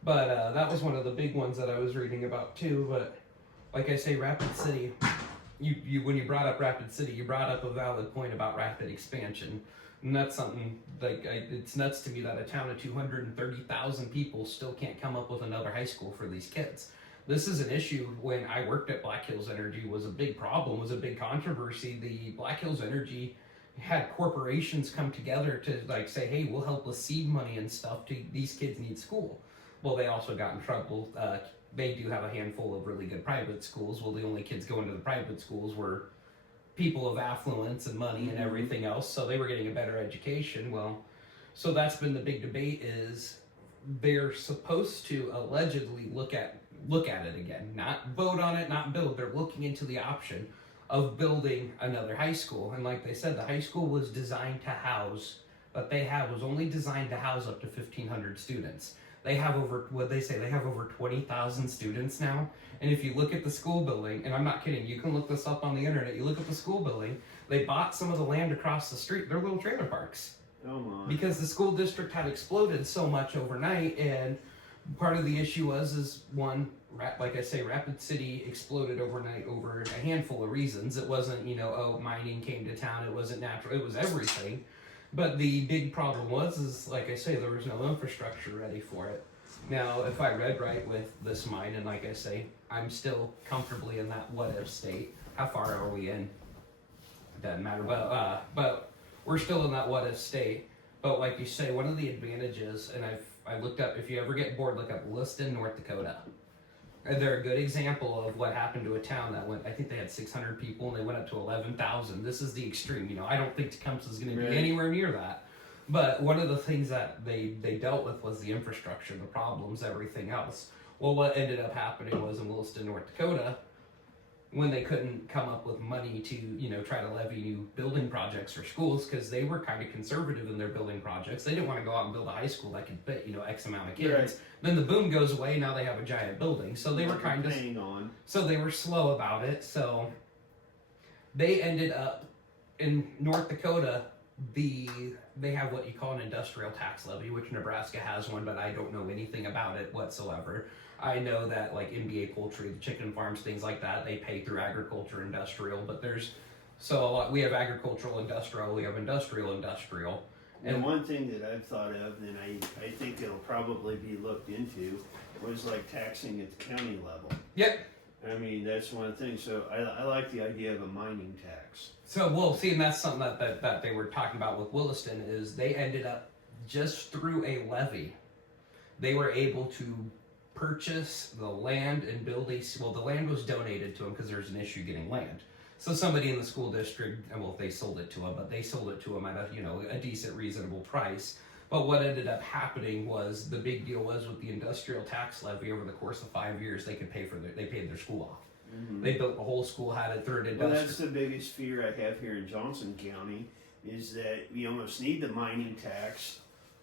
but that was one of the big ones that I was reading about too. But like I say, Rapid City. You when you brought up Rapid City, you brought up a valid point about rapid expansion, and that's something like it's nuts to me that a town of 230,000 people still can't come up with another high school for these kids. This is an issue. When I worked at Black Hills Energy, was a big problem, was a big controversy. The Black Hills Energy had corporations come together to like say, hey, we'll help with seed money and stuff to these kids need school. Well, they also got in trouble. They do have a handful of really good private schools. Well, the only kids going to the private schools were people of affluence and money and everything else, so they were getting a better education. Well, so that's been the big debate, is they're supposed to allegedly look at it again, not vote on it, not build. They're looking into the option of building another high school. And like they said, the high school was designed to house, that they have was only designed to house up to 1,500 students. They have over, what they say, they have over 20,000 students now. And if you look at the school building, and I'm not kidding, you can look this up on the internet, you look at the school building, they bought some of the land across the street, they're little trailer parks. Oh my. Because the school district had exploded so much overnight, and part of the issue is one, like I say, Rapid City exploded overnight over a handful of reasons. It wasn't, mining came to town, it wasn't natural, it was everything. But the big problem is like I say, there was no infrastructure ready for it. Now, if I read right with this mine, and like I say, I'm still comfortably in that what if state. How far are we in? Doesn't matter, but we're still in that what if state. But like you say, one of the advantages, and I looked up, if you ever get bored, look up Lewiston, North Dakota. And they're a good example of what happened to a town that went, I think they had 600 people and they went up to 11,000. This is the extreme, I don't think Tecumseh is going to be anywhere near that. But one of the things that they dealt with was the infrastructure, the problems, everything else. Well, what ended up happening was in Williston, North Dakota, when they couldn't come up with money to, try to levy new building projects for schools, because they were kind of conservative in their building projects. They didn't want to go out and build a high school that could fit, X amount of kids. Right. Then the boom goes away, now they have a giant building. So they were kind of, hang on. so they were slow about it. So they ended up in North Dakota, they have what you call an industrial tax levy, which Nebraska has one, but I don't know anything about it whatsoever. I know that like NBA poultry, the chicken farms, things like that, they pay through agriculture industrial, but we have agricultural industrial, we have industrial. And one thing that I've thought of, and I think it'll probably be looked into, was like taxing at the county level. Yep. I mean, that's one thing. So I like the idea of a mining tax. So we'll see, and that's something that they were talking about with Williston, is they ended up just through a levy, they were able to purchase the land and build the land was donated to them because there's an issue getting land. So somebody in the school district, they sold it to them, but they sold it to them at a decent, reasonable price. But what ended up happening was, the big deal was with the industrial tax levy, over the course of 5 years, they paid their school off. Mm-hmm. They built the whole school, had it through an industrial. Well, that's the biggest fear I have here in Johnson County, is that we almost need the mining tax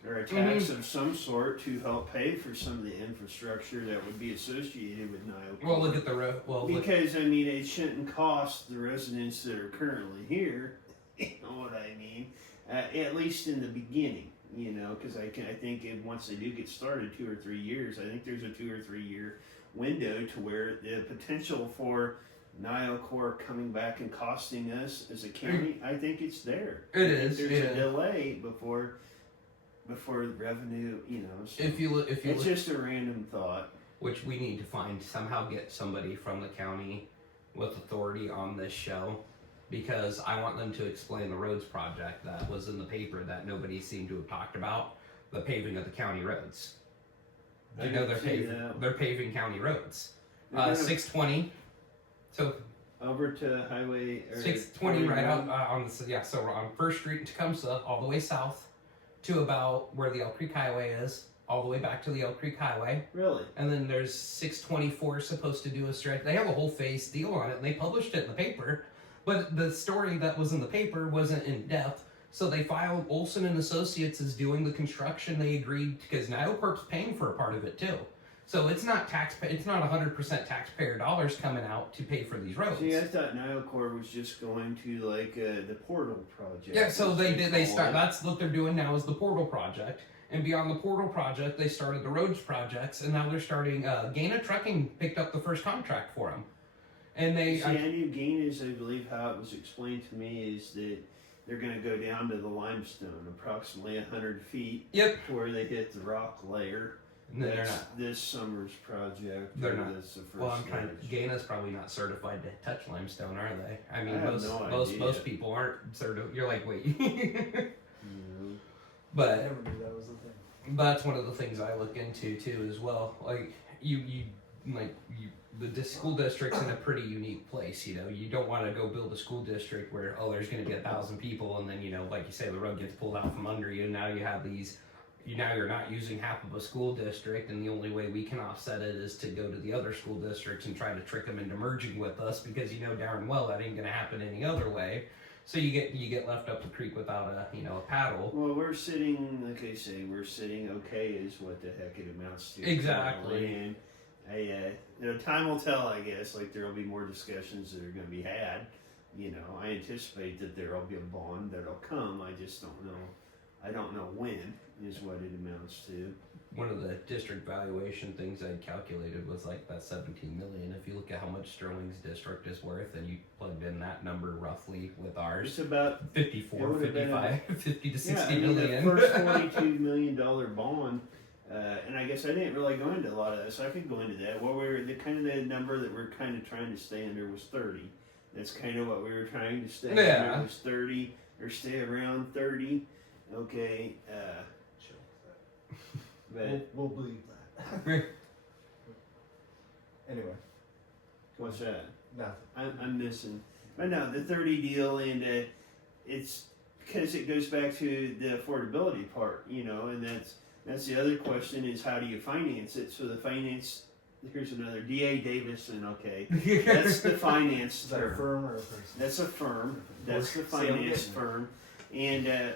or a tax of some sort to help pay for some of the infrastructure that would be associated with Niobrara. Well, look at the road. Because it shouldn't cost the residents that are currently here. You know what I mean? At least in the beginning, because I think once they do get started, 2 or 3 years, I think there's a 2 or 3 year window to where the potential for NioCorp coming back and costing us as a county, I think it's there. There's a delay before revenue, So if you it's look, just a random thought. which we need to somehow get somebody from the county with authority on this show, because I want them to explain the roads project that was in the paper that nobody seemed to have talked about, the paving of the county roads. They're paving county roads. 620. So Over to highway. 620 right out on the so we're on First Street in Tecumseh, all the way south. to about where the Elk Creek Highway is, all the way back to the Elk Creek Highway. Really? And then there's 624 supposed to do a stretch. They have a whole phase deal on it, and they published it in the paper. But the story that was in the paper wasn't in depth, so they filed Olson and Associates as doing the construction. They agreed because NioCorp's paying for a part of it too. So it's not It's not 100% taxpayer dollars coming out to pay for these roads. See, I thought NioCorp was just going to like the portal project. Yeah, so they did. They call start. it. That's what they're doing now is the portal project. And beyond the portal project, they started the roads projects, and now they're starting. Gaina Trucking picked up the first contract for them, and they. See, I knew Gaines, I believe how it was explained to me is that they're going to go down to the limestone, approximately 100 feet, Yep. to where they hit the rock layer. No, they're That's not. this summer's project. They're or not. That's the first Well, I'm trying. stage. Gaina's probably not certified to touch limestone, are they? I mean, I have most no most idea. most people aren't certified. You're like, wait. No. I But never knew that was a thing. that's one of the things I look into too, as well. Like the school district's in a pretty unique place. You know, you don't want to go build a school district where there's going to be 1,000 people, and then like you say, the rug gets pulled out from under you, and now you have these. Now you're not using half of a school district, and the only way we can offset it is to go to the other school districts and try to trick them into merging with us, because darn well that ain't going to happen any other way. So you get left up the creek without a paddle. Well, we're sitting, like I say, we're sitting okay is what the heck it amounts to. Exactly. And time will tell, I guess. Like, there will be more discussions that are going to be had. I anticipate that there will be a bond that'll come. I just don't know. I don't know when is what it amounts to. One of the district valuation things I calculated was like that 17 million. If you look at how much Sterling's district is worth, and you plugged in that number roughly with ours, It's about 54, It would've been 55, 50 to 60 yeah, I mean, million. the first $42 million bond, and I guess I didn't really go into a lot of that, so I could go into that. What the number that we're kind of trying to stay under was 30. That's kind of what we were trying to stay Yeah. under was 30 or stay around 30. Okay, Chill. but We'll believe that. Anyway, what's that? nothing. I'm missing. But no, the 30 deal, and it's because it goes back to the affordability part, and that's the other question is how do you finance it? So the finance, here's another D.A. Davison, okay. That's the finance Is that a term. firm or a person? That's a firm. That's the See, I'm getting finance it. firm. And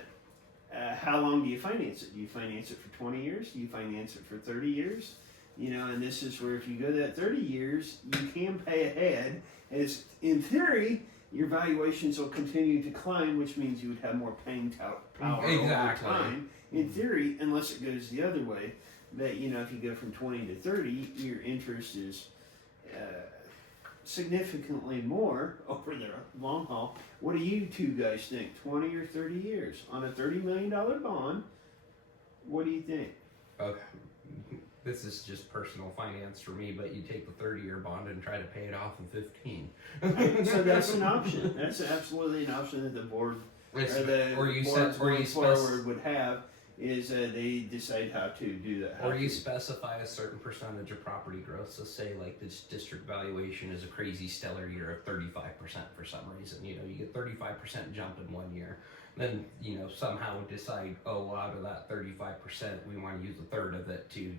how long do you finance it? Do you finance it for 20 years? Do you finance it for 30 years? And this is where if you go that 30 years, you can pay ahead. As in theory, your valuations will continue to climb, which means you would have more paying power Exactly. over time. In theory, unless it goes the other way. But if you go from 20 to 30, your interest is significantly more over the long haul. What do you two guys think? 20 or 30 years on a $30 million bond? What do you think? Okay. This is just personal finance for me, but you take the 30-year bond and try to pay it off in 15. So that's an option. That's absolutely an option that the board or the Or you boards set- or you going spec- forward would have is they decide how to do that. how Or you to- specify a certain percentage of property growth. So say like this district valuation is a crazy stellar year of 35% for some reason. You get 35% jump in 1 year. Then, somehow decide, out of that 35%, we want to use a third of it to,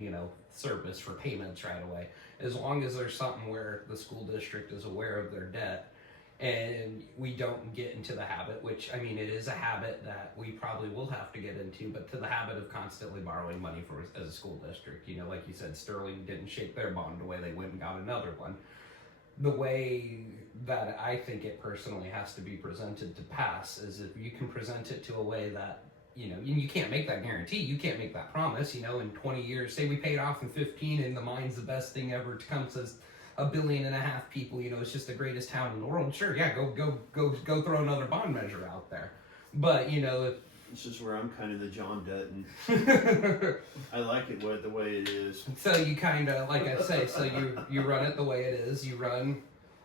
service for payments right away. As long as there's something where the school district is aware of their debt, and we don't get into the habit, which it is a habit that we probably will have to get into, but to the habit of constantly borrowing money as a school district. Like you said, Sterling didn't shake their bond away, they went and got another one. The way that I think it personally has to be presented to pass is if you can present it to a way that, you can't make that guarantee, you can't make that promise, in 20 years, say we pay it off in 15 and the mine's the best thing ever to come, says 1.5 billion people, it's just the greatest town in the world. Sure, yeah, go throw another bond measure out there. But, This is where I'm kind of the John Dutton. I like it the way it is. so you kind of, like I say, so you run it the way it is,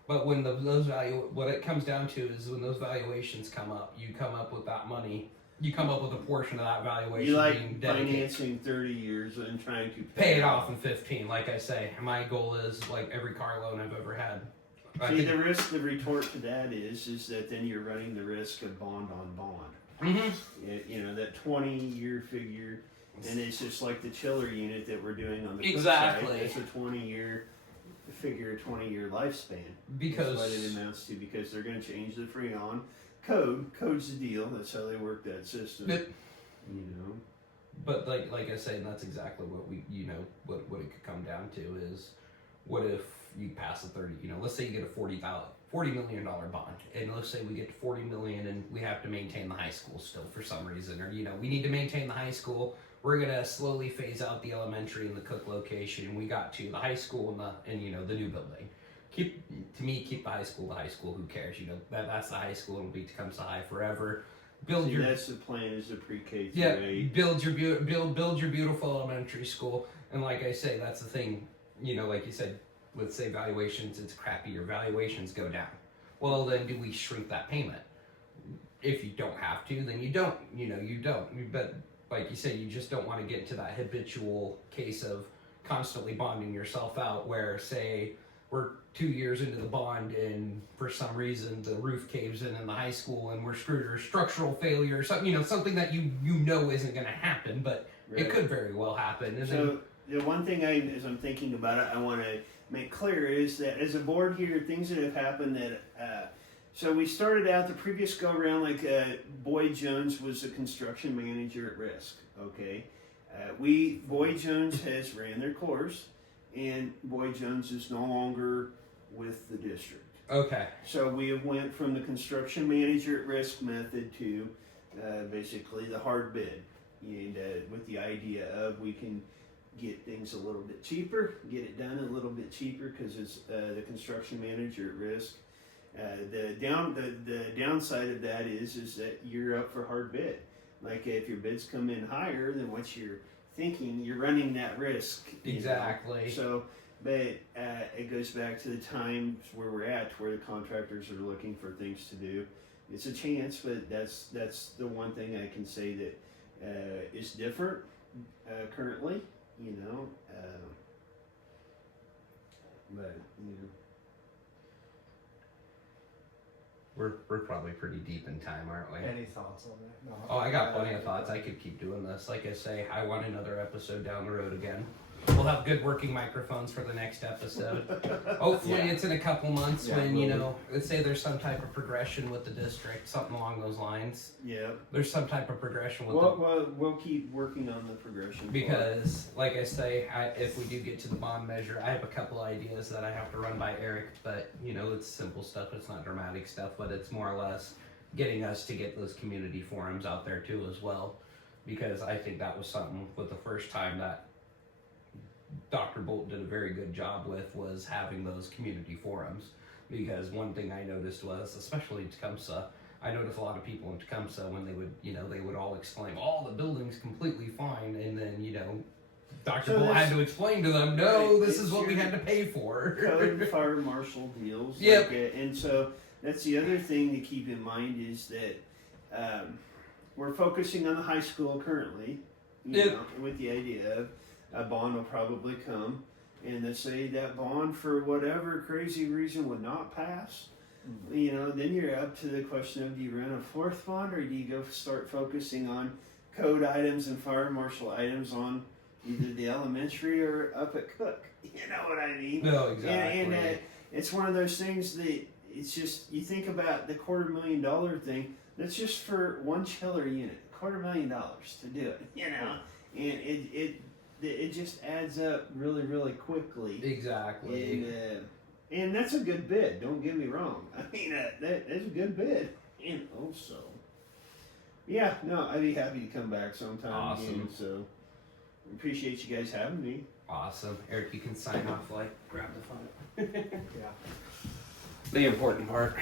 but when what it comes down to is when those valuations come up, you come up with that money, you come up with a portion of that valuation You being like dedicated. financing 30 years and trying to Pay it off in 15, like I say. My goal is like every car loan I've ever had. I See, think- the retort to that is that then you're running the risk of bond on bond. You know, that 20-year figure, and it's just like the chiller unit that we're doing on the cook Exactly. side. It's a 20-year figure, 20-year lifespan. Because That's what it amounts to, because they're going to change the Freon code. Code's the deal. That's how they work that system. But- You know. But like I say, and that's exactly what we, what it could come down to is, what if you pass a 30, let's say you get a $40 million bond, and let's say we get to 40 million and we have to maintain the high school still for some reason, or, we need to maintain the high school. We're gonna slowly phase out the elementary and the Cook location, and we got to the high school and the new building. Keep the high school, who cares, that's the high school, it'll be Tecumseh High forever. See, that's the plan, is a pre-K through Yeah, 8. build your beautiful elementary school, and like I say, that's the thing. Like you said, let's say valuations, it's crappy. Your valuations go down. Well, then do we shrink that payment? If you don't have to, then you don't. You don't. But like you say, you just don't want to get into that habitual case of constantly bonding yourself out. Where say we're 2 years into the bond and for some reason the roof caves in the high school and we're screwed, or structural failure or something, something that you isn't going to happen, but Right. it could very well happen. And So the one thing as I'm thinking about it, I want to make clear is that as a board here, things that have happened that, so we started out the previous go around like Boyd Jones was a construction manager at risk. Okay, Boyd Jones has ran their course, and Boyd Jones is no longer with the district. okay, So we have went from the construction manager at risk method to basically the hard bid, and with the idea of we can get things a little bit cheaper, get it done a little bit cheaper because it's the construction manager at risk. The downside of that is that you're up for hard bid. Like if your bids come in higher than what you're thinking, you're running that risk. exactly. So, but it goes back to the times where we're at, where the contractors are looking for things to do. It's a chance, but that's the one thing I can say that is different currently. But We're probably pretty deep in time, aren't we? Any thoughts on that? No. Oh, I got plenty of thoughts. I could keep doing this. Like I say, I want another episode down the road again. We'll have good working microphones for the next episode. Hopefully Yeah. it's in a couple months Yeah, when, we'll let's say there's some type of progression with the district, something along those lines. yeah, There's some type of progression with we'll keep working on the progression. because, like I say, if we do get to the bond measure, I have a couple ideas that I have to run by Eric, but, it's simple stuff. It's not dramatic stuff, but it's more or less getting us to get those community forums out there too as well, because I think that was something with the first time that Dr. Bolt did a very good job with, was having those community forums. Because one thing I noticed was, especially in Tecumseh, I noticed a lot of people in Tecumseh when they would, they would all exclaim, "Oh, the building's completely fine," and then, Dr. So Bolt had that's- to explain to them, "No, Right, this is it's what we your had to pay for." Code fire marshal deals. Yep. And so that's the other thing to keep in mind is that we're focusing on the high school currently, Yep. with the idea of a bond will probably come, and let's say that bond for whatever crazy reason would not pass. Then you're up to the question of, do you run a fourth bond, or do you go start focusing on code items and fire marshal items on either the elementary or up at Cook? You know what I mean? No, exactly. And it's one of those things that it's just, you think about the $250,000 thing, that's just for one chiller unit, $250,000 to do it, and it just adds up really, really quickly. Exactly. And that's a good bid, don't get me wrong. I mean, that's a good bid. And also, yeah, no, I'd be happy to come back sometime Awesome. again, so appreciate you guys having me. Awesome. Eric, you can sign off, grab the phone. Yeah. The important part.